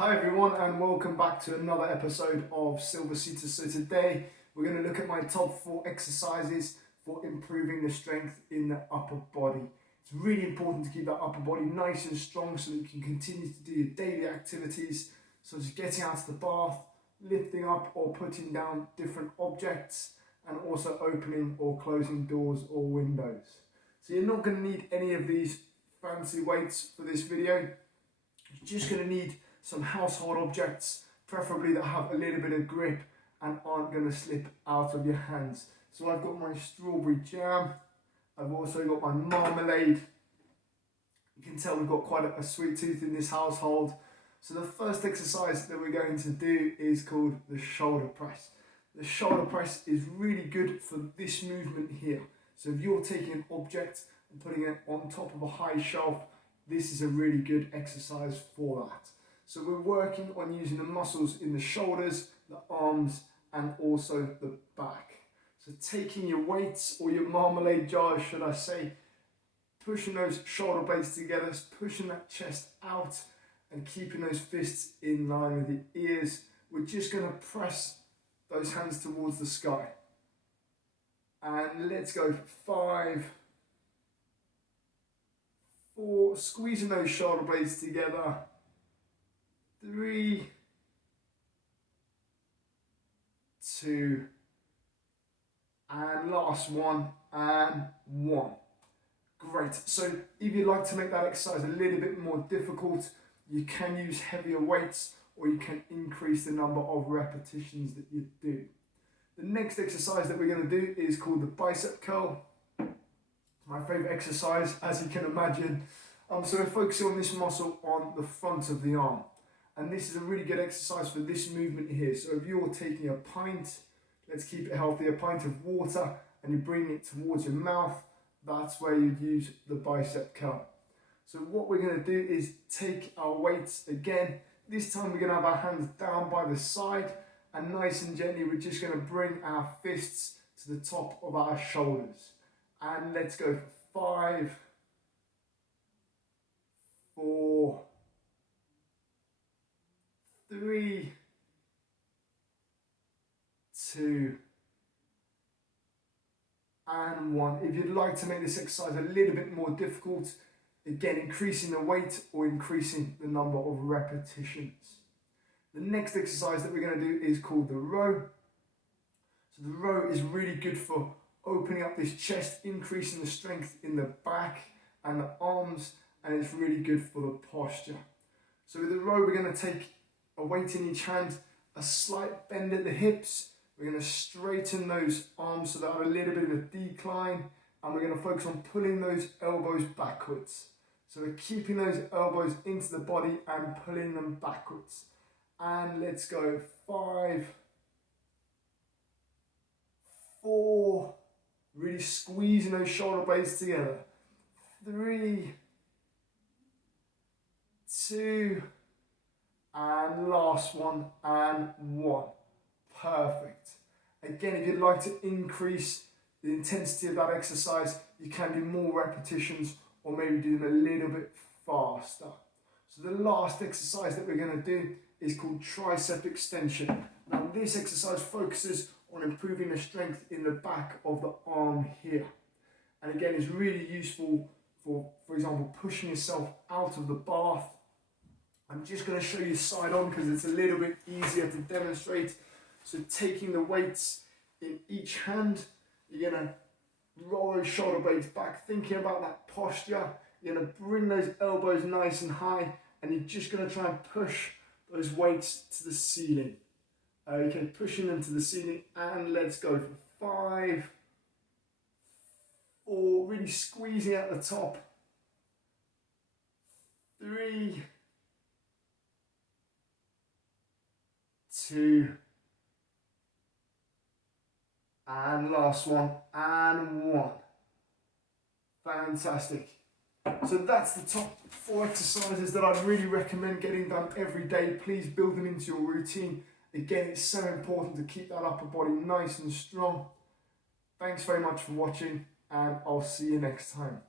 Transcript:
Hi everyone and welcome back to another episode of Silver Seater. So today we're going to look at my top 4 exercises for improving the strength in the upper body. It's really important to keep that upper body nice and strong so that you can continue to do your daily activities such as getting out of the bath, lifting up or putting down different objects, and also opening or closing doors or windows. So you're not going to need any of these fancy weights for this video. You're just going to need some household objects, preferably that have a little bit of grip and aren't going to slip out of your hands. So I've got my strawberry jam, I've also got my marmalade. You can tell we've got quite a sweet tooth in this household. So the first exercise that we're going to do is called the shoulder press. The shoulder press is really good for this movement here. So if you're taking an object and putting it on top of a high shelf, this is a really good exercise for that. So we're working on using the muscles in the shoulders, the arms, and also the back. So taking your weights or your marmalade jars, should I say, pushing those shoulder blades together, pushing that chest out and keeping those fists in line with the ears. We're just going to press those hands towards the sky. And let's go for 5, 4, squeezing those shoulder blades together. 3, 2, and last one, and 1. Great. So if you'd like to make that exercise a little bit more difficult, you can use heavier weights or you can increase the number of repetitions that you do. The next exercise that we're going to do is called the bicep curl. My favorite exercise, as you can imagine. So we're focusing on this muscle on the front of the arm. And this is a really good exercise for this movement here. So if you're taking a pint, let's keep it healthy, a pint of water, and you bring it towards your mouth, that's where you'd use the bicep curl. So what we're going to do is take our weights again. This time we're going to have our hands down by the side, and nice and gently we're just going to bring our fists to the top of our shoulders. And let's go for 5, 4, 3, 2, and 1. If you'd like to make this exercise a little bit more difficult, again, increasing the weight or increasing the number of repetitions. The next exercise that we're going to do is called the row. So the row is really good for opening up this chest, increasing the strength in the back and the arms, and it's really good for the posture. So with the row, we're going to take a weight in each hand, a slight bend at the hips. We're going to straighten those arms so they have a little bit of a decline, and we're going to focus on pulling those elbows backwards. So we're keeping those elbows into the body and pulling them backwards. And let's go 5, 4, really squeezing those shoulder blades together. 3, 2, and last one, and 1. Perfect. Again, if you'd like to increase the intensity of that exercise, you can do more repetitions or maybe do them a little bit faster. So the last exercise that we're going to do is called Tricep Extension. Now this exercise focuses on improving the strength in the back of the arm here. And again, it's really useful for example, pushing yourself out of the bath. I'm just going to show you side on because it's a little bit easier to demonstrate. So taking the weights in each hand, you're going to roll those shoulder blades back, thinking about that posture. You're going to bring those elbows nice and high, and you're just going to try and push those weights to the ceiling. Okay, pushing them to the ceiling, and let's go for 5, 4, really squeezing at the top. 3, 2, and last one, and 1. Fantastic. So that's the top 4 exercises that I'd really recommend getting done every day. Please build them into your routine. Again, it's so important to keep that upper body nice and strong. Thanks very much for watching, and I'll see you next time.